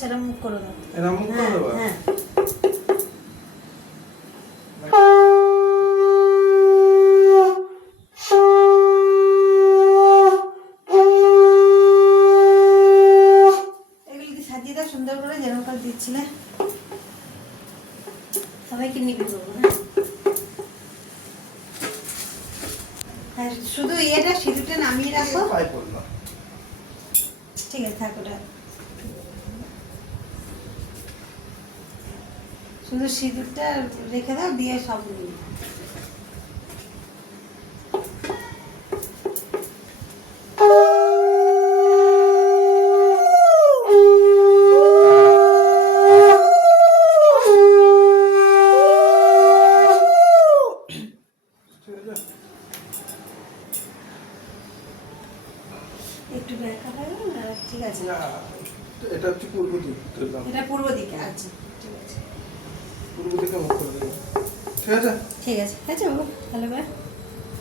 সেরকম মুখ করে দাও। এরকম মুখ করে দেবো? হ্যাঁ এগুলো সাজিয়ে দাও সুন্দর করে, যেরকম করে দিচ্ছিলে সবাইকে নিবি করবো। হ্যাঁ শুধু এটা সিঁদুরটা নামিয়ে রাখো। পাই পড়লাম। ঠিক আছে থাক ওটা, শুধু সিঁদুরটা রেখে দাও, দিয়ে সব একটু ব্যাখ্যা পাবেন না? ঠিক আছে, এটা হচ্ছে পূর্ব দিক, এটা পূর্ব দিকে। আচ্ছা ঠিক আছে, পূর্ব দিকে মুখ করে দেবো। ঠিক আছে ঠিক আছে, ঠিক আছে বাবু, ভালো করে